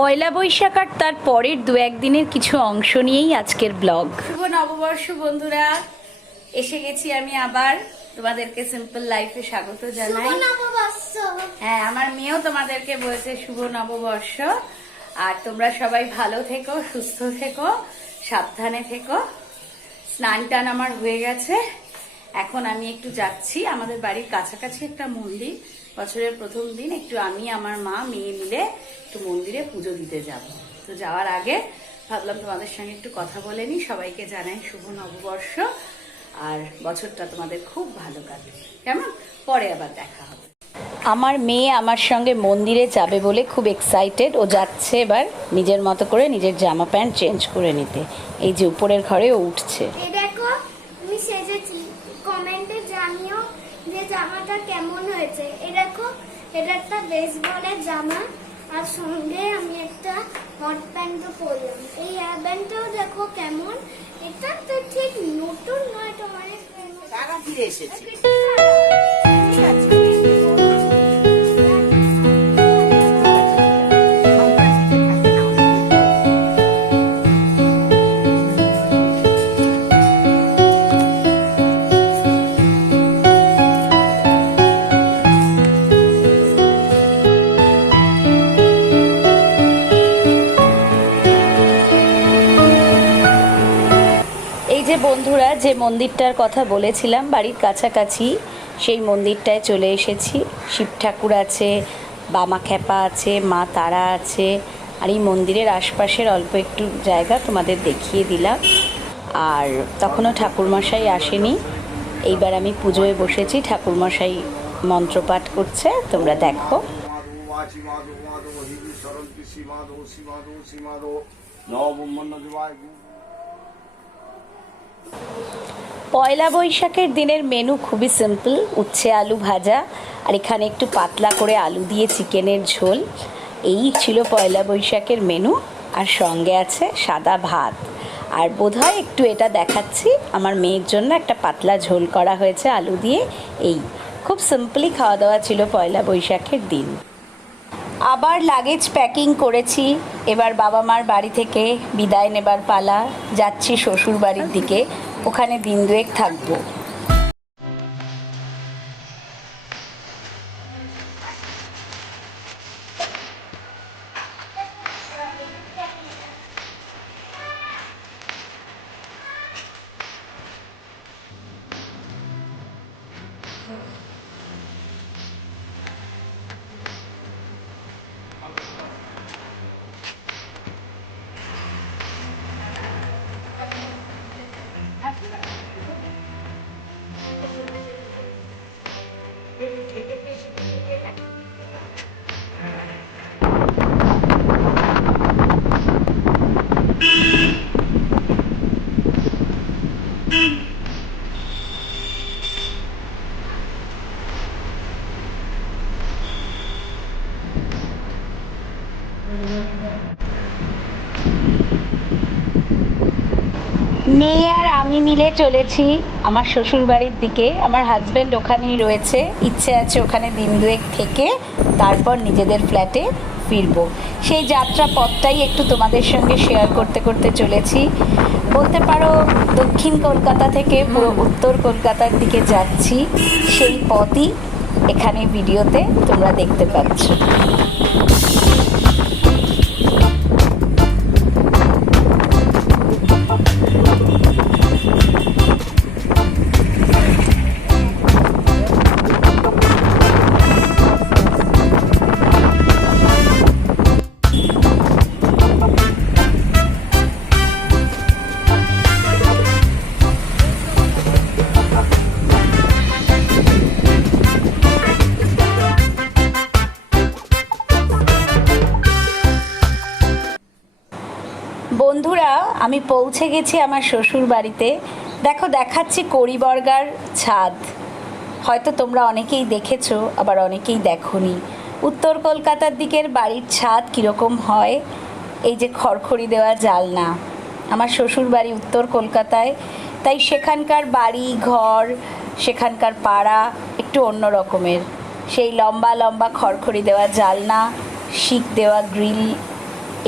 পয়লা বৈশাখ আর তার পরের দু একদিনের কিছু অংশ নিয়েই আজকের ব্লগ। শুভ নববর্ষ বন্ধুরা, এসে গেছি আমি আবার। তোমাদেরকে সিম্পল লাইফে স্বাগত জানাই। হ্যাঁ, আমার মেয়েও তোমাদেরকে বলছে শুভ নববর্ষ। আর তোমরা সবাই ভালো থেকো, সুস্থ থেকো, সাবধানে থেকো। স্নান টান আমার হয়ে গেছে। এখন আমি একটু যাচ্ছি আমাদের বাড়ির কাছাকাছি একটা মন্দির। বছরের প্রথম দিন একটু আমি আমার মা মেয়ে মিলে একটু মন্দিরে পুজো দিতে যাব। তো যাওয়ার আগে ভাবলাম তোমাদের সঙ্গে একটু কথা বলে নিই। সবাইকে জানাই শুভ নববর্ষ, আর বছরটা তোমাদের খুব ভালো কাটে। কেমন? পরে আবার দেখা হবে। আমার মেয়ে আমার সঙ্গে মন্দিরে যাবে বলে খুব এক্সাইটেড। ও যাচ্ছে এবার নিজের মতো করে নিজের জামা প্যান্ট চেঞ্জ করে নিতে। এই যে উপরের ঘরে ও উঠছে। দেখো আমি সেজেছি, কমেন্টে জানিও যে জামাটা কেমন হয়েছে। এই দেখো, এটা একটা বেসবলের জামা, আর সঙ্গে আমি একটা হট প্যান্টও পরলাম। এই হেয়ারব্যান্ডটাও দেখো কেমন। এটা তো ঠিক নতুন নয়, এটা অনেক টাকা ফিরে এসেছে। এই যে বন্ধুরা, যে মন্দিরটার কথা বলেছিলাম বাড়ির কাছাকাছি, সেই মন্দিরটায় চলে এসেছি। শিব ঠাকুর আছে, বামা খ্যাপা আছে, মা তারা আছে। আর এই মন্দিরের আশপাশের অল্প একটু জায়গা তোমাদের দেখিয়ে দিলাম। আর তখনও ঠাকুরমশাই আসেনি। এইবার আমি পুজোয় বসেছি, ঠাকুরমশাই মন্ত্রপাঠ করছে, তোমরা দেখো। পয়লা বৈশাখের দিনের মেনু খুবই সিম্পল, উচ্ছে আলু ভাজা, আর এখানে একটু পাতলা করে আলু দিয়ে চিকেনের ঝোল। এই ছিল পয়লা বৈশাখের মেনু। আর সঙ্গে আছে সাদা ভাত। আর বোধহয় একটু এটা দেখাচ্ছি, আমার মেয়ের জন্য একটা পাতলা ঝোল করা হয়েছে আলু দিয়ে। এই খুব সিম্পলি খাওয়া দাওয়া ছিল পয়লা বৈশাখের দিন। আবার লাগেজ প্যাকিং করেছি। এবার বাবা মার বাড়ি থেকে বিদায় নেবার পালা। যাচ্ছি শ্বশুর বাড়ির দিকে, ওখানে দিন দুয়েক থাকবো। মেয়ে আর আমি মিলে চলেছি আমার শ্বশুর বাড়ির দিকে। আমার হাজব্যান্ড ওখানেই রয়েছে, ইচ্ছে আছে ওখানে দিন দুয়েক থেকে তারপর নিজেদের ফ্ল্যাটে ফিরবো। সেই যাত্রা পথটাই একটু তোমাদের সঙ্গে শেয়ার করতে করতে চলেছি। বলতে পারো দক্ষিণ কলকাতা থেকে পুরো উত্তর কলকাতার দিকে যাচ্ছি, সেই পথই এখানে ভিডিওতে তোমরা দেখতে পাচ্ছ। বন্ধুরা, আমি পৌঁছে গেছি আমার শ্বশুর বাড়িতে। দেখো দেখাচ্ছি কড়িবর্গার ছাদ। হয়তো তোমরা অনেকেই দেখেছো, আবার অনেকেই দেখোনি। উত্তর কলকাতার দিকের বাড়ির ছাদ কীরকম হয়, এই যে খড়খড়ি দেওয়া জালনা। আমার শ্বশুর বাড়ি উত্তর কলকাতায়, তাই সেখানকার বাড়ি ঘর, সেখানকার পাড়া একটু অন্য রকমের। সেই লম্বা লম্বা খড়খড়ি দেওয়া জালনা, শিক দেওয়া গ্রিল,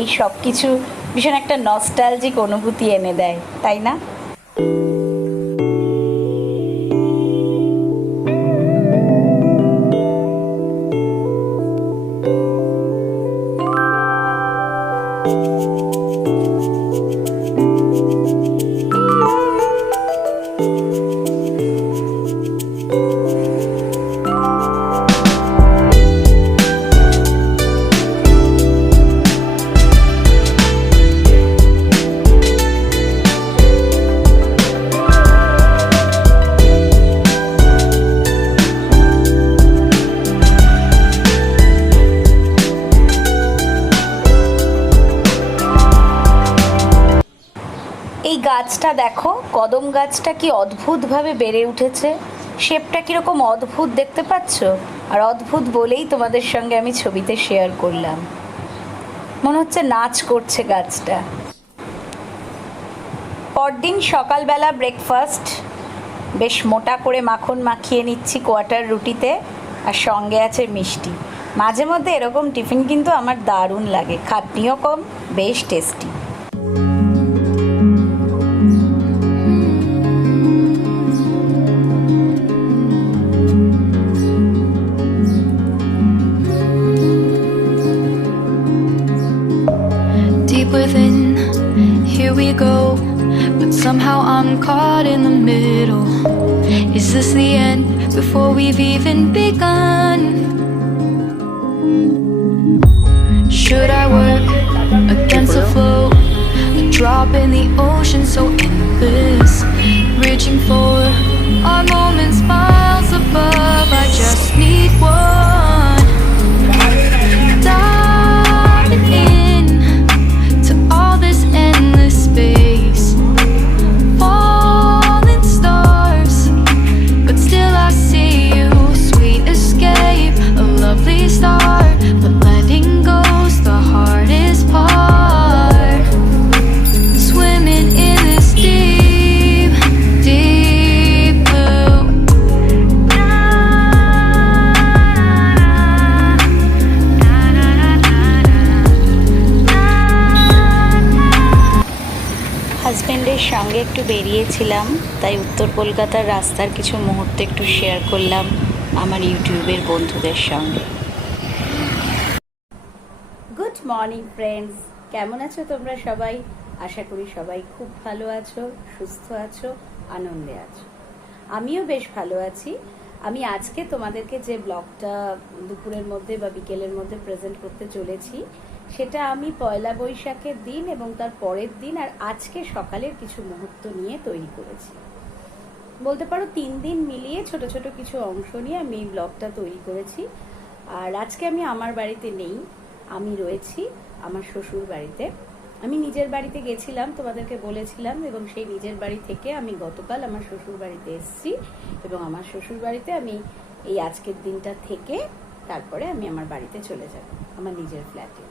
এই সব কিছু ভীষণ একটা নস্টালজিক অনুভূতি এনে দেয়, তাই না? এই গাছটা দেখো, কদম গাছটা কি অদ্ভুতভাবে বেড়ে উঠেছে, শেপটা কীরকম অদ্ভুত দেখতে পাচ্ছ? আর অদ্ভুত বলেই তোমাদের সঙ্গে আমি ছবিতে শেয়ার করলাম। মনে হচ্ছে নাচ করছে গাছটা। পরদিন সকালবেলা ব্রেকফাস্ট বেশ মোটা করে মাখন মাখিয়ে নিচ্ছি কোয়াটার রুটিতে, আর সঙ্গে আছে মিষ্টি। মাঝে মধ্যে এরকম টিফিন কিন্তু আমার দারুণ লাগে, খাটনিও কম, বেশ tasty. Within, here we go, but somehow I'm caught in the middle. Is this the end before we've even begun? Should I work against the flow, a drop in the ocean so endless, reaching for our moments miles above? I just need one, diving in to all this endless space, falling stars, but still I see you, sweet escape, a lovely start, but letting go's the hardest part, swimming in this deep, deep blue. হাজব্যান্ডের সঙ্গে একটু বেরিয়েছিলাম, তাই উত্তর কলকাতার রাস্তার কিছু মুহূর্ত একটু শেয়ার করলাম আমার ইউটিউবের বন্ধুদের সঙ্গে। গুড মর্নিং ফ্রেন্ডস, কেমন আছো তোমরা সবাই? আশা করি সবাই খুব ভালো আছো, সুস্থ আছো, আনন্দে আছো। আমিও বেশ ভালো আছি। আমি আজকে তোমাদেরকে যে ব্লগটা দুপুরের মধ্যে বা বিকেলের মধ্যে প্রেজেন্ট করতে চলেছি, সেটা আমি পয়লা বৈশাখের দিন এবং তার পরের দিন আর আজকে সকালের কিছু মুহূর্ত নিয়ে তৈরি করেছি। বলতে পারো 3 দিন মিলিয়ে ছোট ছোট কিছু অংশ নিয়ে আমি এই ব্লগটা তৈরি করেছি। আর আজকে আমি আমার বাড়িতে নেই, আমি রয়েছি আমার শ্বশুর বাড়িতে। আমি নিজের বাড়িতে গেছিলাম, তোমাদেরকে বলেছিলাম, এবং সেই নিজের বাড়ি থেকে আমি গতকাল আমার শ্বশুর বাড়িতে এসেছি, এবং আমার শ্বশুর বাড়িতে আমি এই আজকের দিনটা থেকে তারপরে আমি আমার বাড়িতে চলে যাব, আমার নিজের ফ্ল্যাটে।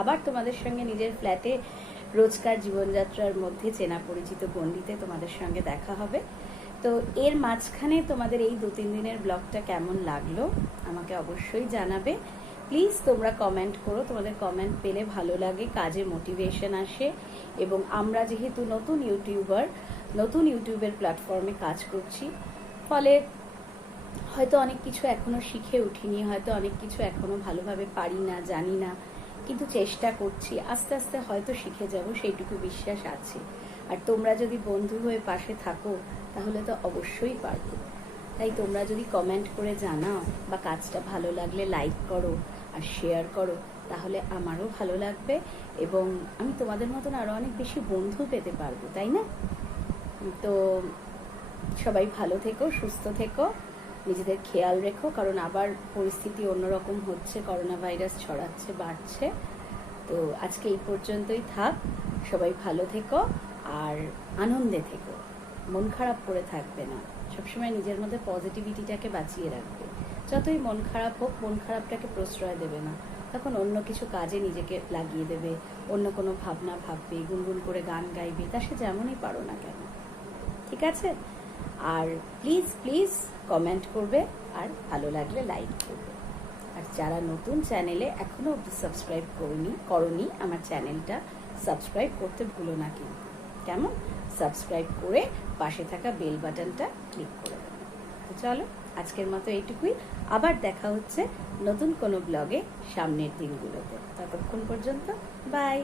আবার তোমাদের সঙ্গে নিজের ফ্ল্যাটে রোজকার জীবনযাত্রার মধ্যে চেনা পরিচিত গণ্ডিতে তোমাদের সঙ্গে দেখা হবে। তো এর মাঝখানে তোমাদের এই 2-3 দিনের ব্লগটা কেমন লাগলো আমাকে অবশ্যই জানাবে। প্লিজ তোমরা কমেন্ট করো, তোমাদের কমেন্ট পেলে ভালো লাগে, কাজে মোটিভেশন আসে। এবং আমরা যেহেতু নতুন ইউটিউবার, নতুন ইউটিউবের প্ল্যাটফর্মে কাজ করছি, ফলে হয়তো অনেক কিছু এখনো শিখে উঠিনি, হয়তো অনেক কিছু এখনো ভালোভাবে পারি না, জানি না, কিন্তু চেষ্টা করছি, আস্তে আস্তে হয়তো শিখে যাব, সেইটুকু বিশ্বাস আছে। আর তোমরা যদি বন্ধু হয়ে পাশে থাকো তাহলে তো অবশ্যই পারবো। তাই তোমরা যদি কমেন্ট করে জানাও বা কাজটা ভালো লাগলে লাইক করো আর শেয়ার করো, তাহলে আমারও ভালো লাগবে এবং আমি তোমাদের মতন আরও অনেক বেশি বন্ধু পেতে পারবো, তাই না? তো সবাই ভালো থেকো, সুস্থ থেকো, নিজেদের খেয়াল রেখো, কারণ আবার পরিস্থিতি অন্যরকম হচ্ছে, করোনা ভাইরাস ছড়াচ্ছে, বাড়ছে। তো আজকে এই পর্যন্তই থাক, সবাই ভালো থেকো আর আনন্দে থেকো, মন খারাপ করে থাকবে না, সবসময় নিজের মধ্যে পজিটিভিটিটাকে বাঁচিয়ে রাখবে। যতই মন খারাপ হোক, মন খারাপটাকে প্রশ্রয় দেবে না, তখন অন্য কিছু কাজে নিজেকে লাগিয়ে দেবে, অন্য কোনো ভাবনা ভাববে, গুনগুন করে গান গাইবে, তা সে যেমনই পারো না কেন, ঠিক আছে? আর প্লিজ প্লিজ কমেন্ট করবে আর ভালো লাগলে লাইক করবে। আর যারা নতুন চ্যানেলে এখনো অবধি সাবস্ক্রাইব করনি আমার চ্যানেলটা সাবস্ক্রাইব করতে ভুলো না কিন্তু, কেমন? সাবস্ক্রাইব করে পাশে থাকা বেল বাটনটা ক্লিক করে দেবে। তো চলো আজকের মতো এইটুকুই, আবার দেখা হচ্ছে নতুন কোনো ব্লগে সামনের দিনগুলোতে। ততক্ষণ পর্যন্ত বাই।